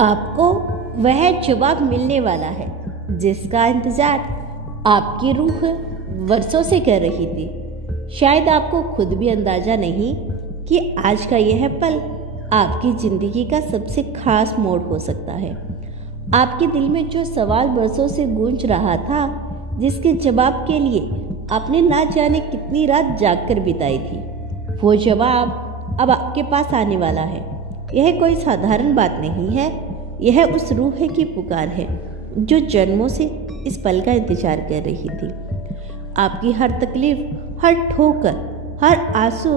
आपको वह जवाब मिलने वाला है जिसका इंतजार आपकी रूह वर्षों से कर रही थी। शायद आपको खुद भी अंदाजा नहीं कि आज का यह पल आपकी जिंदगी का सबसे खास मोड़ हो सकता है। आपके दिल में जो सवाल बरसों से गूंज रहा था, जिसके जवाब के लिए आपने ना जाने कितनी रात जागकर बिताई थी, वो जवाब अब आपके पास आने वाला है। यह कोई साधारण बात नहीं है, यह उस रूह की पुकार है जो जन्मों से इस पल का इंतजार कर रही थी। आपकी हर तकलीफ, हर ठोकर, हर आंसू,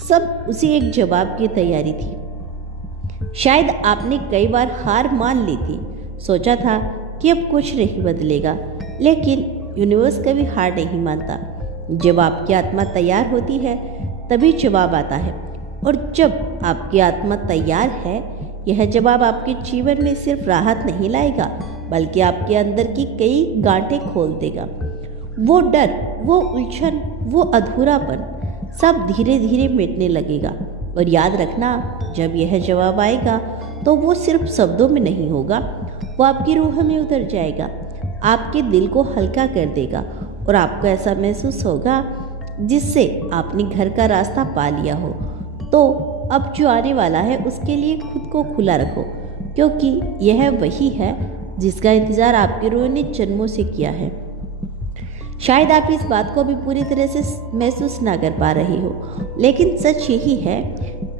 सब उसी एक जवाब की तैयारी थी। शायद आपने कई बार हार मान ली थी, सोचा था कि अब कुछ नहीं बदलेगा, लेकिन यूनिवर्स कभी हार नहीं मानता। जब आपकी आत्मा तैयार होती है तभी जवाब आता है, और जब आपकी आत्मा तैयार है, यह जवाब आपके जीवन में सिर्फ राहत नहीं लाएगा, बल्कि आपके अंदर की कई गांठें खोल देगा। वो डर, वो उलझन, वो अधूरापन सब धीरे धीरे मिटने लगेगा। और याद रखना, जब यह जवाब आएगा तो वो सिर्फ शब्दों में नहीं होगा, वो आपकी रूह में उतर जाएगा, आपके दिल को हल्का कर देगा, और आपको ऐसा महसूस होगा जिससे आपने घर का रास्ता पा लिया हो। तो अब जो आने वाला है उसके लिए खुद को खुला रखो, क्योंकि यह वही है जिसका इंतज़ार आपकी रूह ने जन्मों से किया है। शायद आप इस बात को भी पूरी तरह से महसूस ना कर पा रहे हो, लेकिन सच यही है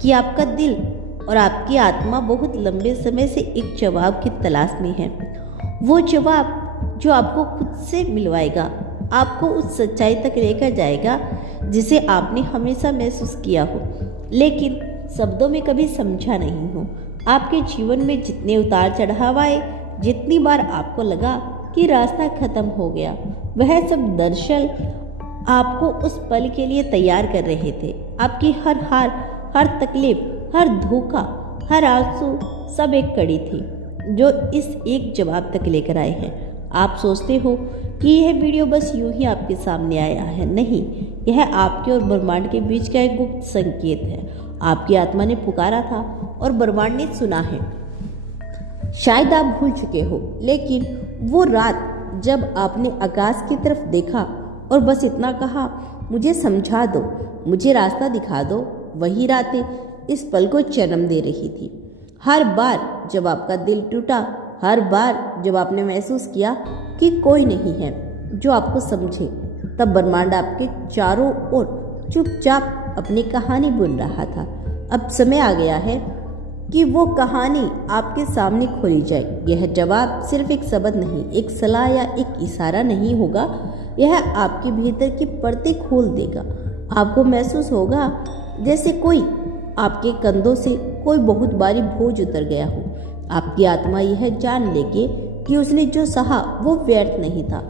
कि आपका दिल और आपकी आत्मा बहुत लंबे समय से एक जवाब की तलाश में है। वो जवाब जो आपको खुद से मिलवाएगा, आपको उस सच्चाई तक लेकर जाएगा जिसे आपने हमेशा महसूस किया हो, लेकिन शब्दों में कभी समझा नहीं हो। आपके जीवन में जितने उतार चढ़ाव आए, जितनी बार आपको लगा कि रास्ता खत्म हो गया, वह सब दरअसल आपको उस पल के लिए तैयार कर रहे थे। आपकी हर हार, हर तकलीफ, हर धोखा, हर आंसू सब एक कड़ी थी जो इस एक जवाब तक लेकर आए हैं। आप सोचते हो कि यह वीडियो बस यूं ही आपके सामने आया है, नहीं, यह आपके और ब्रह्मांड के बीच का एक गुप्त संकेत है। आपकी आत्मा ने पुकारा था और ब्रह्मांड ने सुना है। शायद आप भूल चुके हो, लेकिन वो रात जब आपने आकाश की तरफ देखा और बस इतना कहा, मुझे समझा दो, मुझे रास्ता दिखा दो, वही रातें इस पल को जन्म दे रही थी। हर बार जब आपका दिल टूटा, हर बार जब आपने महसूस किया कि कोई नहीं है जो आपको समझे, तब ब्रह्मांड आपके चारों ओर चुपचाप अपनी कहानी बुन रहा था। अब समय आ गया है कि वो कहानी आपके सामने खोली जाए। यह जवाब सिर्फ एक शब्द नहीं, एक सलाह या एक इशारा नहीं होगा, यह आपके भीतर की परतें खोल देगा। आपको महसूस होगा जैसे कोई आपके कंधों से कोई बहुत भारी बोझ उतर गया हो। आपकी आत्मा यह जान लेगी कि उसने जो सहा वो व्यर्थ नहीं था।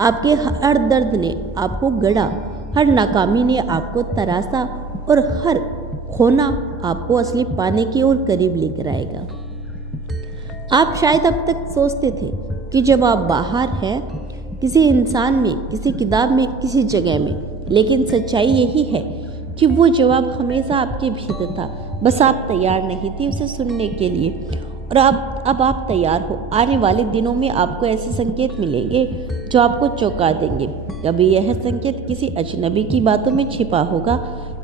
आपके हर दर्द ने आपको गढ़ा, हर नाकामी ने आपको तराशा, और हर खोना आपको असली पाने की ओर करीब लेकर आएगा। आप शायद अब तक सोचते थे कि जब आप बाहर हैं, किसी इंसान में, किसी किताब में, किसी जगह में, लेकिन सच्चाई यही है कि वो जवाब हमेशा आपके भीतर था, बस आप तैयार नहीं थी उसे सुनने के लिए। और अब आप तैयार हो। आने वाले दिनों में आपको ऐसे संकेत मिलेंगे जो आपको चौंका देंगे। कभी यह संकेत किसी अजनबी की बातों में छिपा होगा,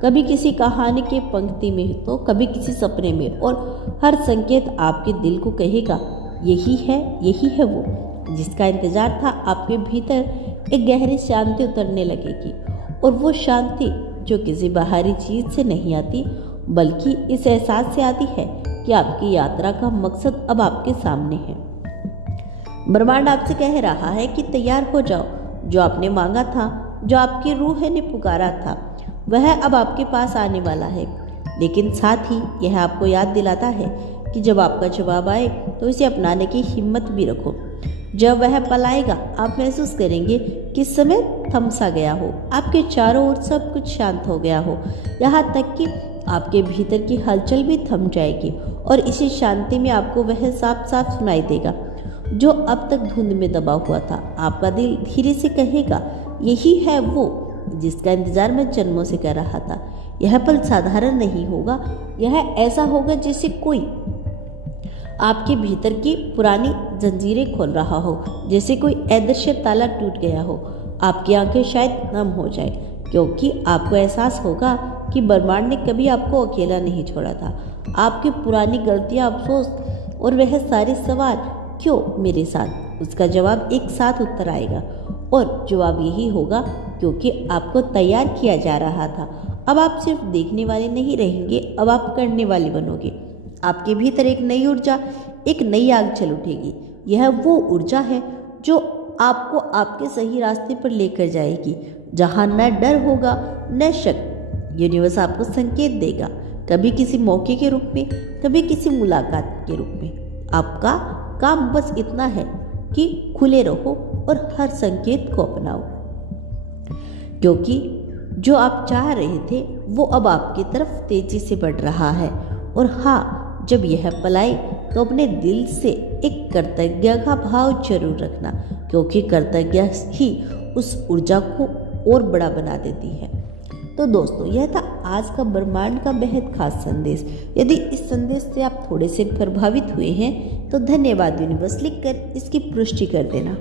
कभी किसी कहानी के पंक्ति में, तो कभी किसी सपने में, और हर संकेत आपके दिल को कहेगा, यही है वो जिसका इंतजार था। आपके भीतर एक गहरी शांति उतरने लगेगी, और वो शांति जो किसी बाहरी चीज से नहीं आती, बल्कि इस एहसास से आती है कि आपकी यात्रा का मकसद अब आपके सामने है। ब्रह्मांड आपसे कह रहा है कि तैयार हो जाओ। जो आपने मांगा था, जो आपकी रूह ने पुकारा था, वह अब आपके पास आने वाला है। लेकिन साथ ही यह आपको याद दिलाता है कि जब आपका जवाब आए तो इसे अपनाने की हिम्मत भी रखो। जब वह पल आएगा, आप महसूस करेंगे कि समय थम सा गया हो, आपके चारों ओर सब कुछ शांत हो गया हो, यहाँ तक कि आपके भीतर की हलचल भी थम जाएगी, और इसी शांति में आपको वह साफ साफ सुनाई देगा जो अब तक धुंध में दबा हुआ था। आपका दिल धीरे से कहेगा, यही है वो जिसका इंतजार मैं जन्मों से कर रहा था। यह पल साधारण नहीं होगा, यह ऐसा होगा जैसे कोई आपके भीतर की पुरानी जंजीरें खोल रहा हो, जैसे कोई अदृश्य ताला टूट गया हो। आपकी आंखें शायद नम हो जाए, क्योंकि आपको एहसास होगा कि ब्रह्मांड ने कभी आपको अकेला नहीं छोड़ा था। आपकी पुरानी गलतियां, अफसोस और वह सारे सवाल, क्यों मेरे साथ, उसका जवाब एक साथ उत्तर आएगा। और जवाब यही होगा, क्योंकि आपको तैयार किया जा रहा था। अब आप सिर्फ देखने वाले नहीं रहेंगे, अब आप करने वाले बनोगे। आपके भीतर एक नई ऊर्जा, एक नई आग चल उठेगी। यह वो ऊर्जा है जो आपको आपके सही रास्ते पर लेकर जाएगी, जहां न डर होगा न शक। यूनिवर्स आपको संकेत देगा, कभी किसी मौके के रूप में, कभी किसी मुलाकात के रूप में। आपका काम बस इतना है कि खुले रहो और हर संकेत को अपनाओ, क्योंकि जो आप चाह रहे थे वो अब आपकी तरफ तेजी से बढ़ रहा है। और हाँ, जब यह पलाए तो अपने दिल से एक कृतज्ञता का भाव जरूर रखना, क्योंकि कृतज्ञता ही उस ऊर्जा को और बड़ा बना देती है। तो दोस्तों, यह था आज का ब्रह्मांड का बेहद खास संदेश। यदि इस संदेश से आप थोड़े से प्रभावित हुए हैं तो धन्यवाद यूनिवर्स लिखकर इसकी पुष्टि कर देना।